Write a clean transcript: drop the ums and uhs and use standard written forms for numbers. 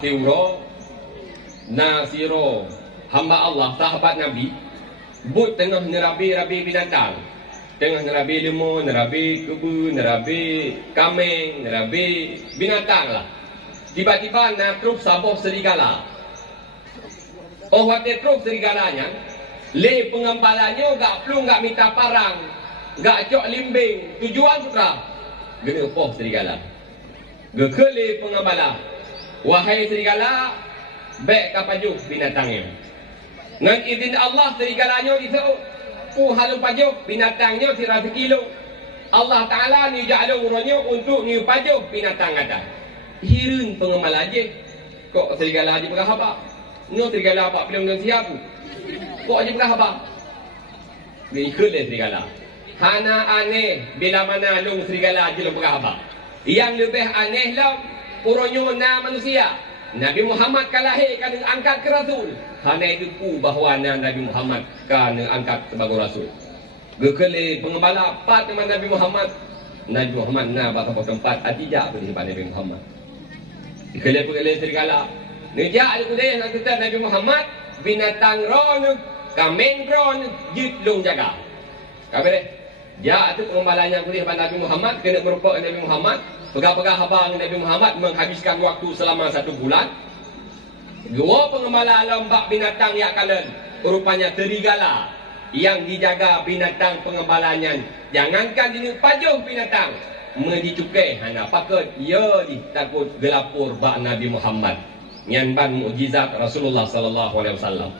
Tiuro Nasiro hamba Allah sahabat Nabi but tengah nerabi binatang, tengah nerabi lemur, nerabi kebu, nerabi kambing, nerabi binatang lah. Tiba-tiba nak truk sabuh serigala. Oh waktu truk serigalanya le pengembalanya gak perlu gak minta parang, gak cok limbing, tujuan sutra gena poh serigala. Gekele pengembala, wahai serigala, baik kapajuk binatangnya. Dengan izin Allah serigalanya disebut halu pajuk binatangnya 100 kilo. Allah Ta'ala ni ja'ala uranya untuk ni pajuk binatang atas. Hirun pengembala je. Kok serigala aja pegah apa? No serigala apa belum dengan siapa? Kok aja pegah apa? Dia ikut le serigala. Hana aneh bila mana long serigala aja lo pegah apa? Yang lebih aneh lah uranya na manusia. Nabi Muhammad kalahir kena angkat ke Rasul. Hana itu bahawa Nabi Muhammad kena angkat sebagai Rasul. Gekele pengembala pat dengan Nabi Muhammad. Nabi Muhammad na bakal tempat atijak pada Nabi Muhammad. Gekele serigala. Nejak al-Qudai nak kata Nabi Muhammad binatang ron, kambing ron, jut long jaga. Kabar deh. Ya itu pengembalanya kuliah pada Nabi Muhammad kena merupakan Nabi Muhammad. Pegang-pegang habang Nabi Muhammad menghabiskan waktu selama 1 bulan. Dua pengembala lembak binatang yang kalian rupanya serigala yang dijaga binatang pengembalanya. Jangankan jenis pajuh binatang mendicukai hana paket ia ditakut gelapur bak Nabi Muhammad. Nyanban mukjizat Rasulullah sallallahu alaihi wasallam.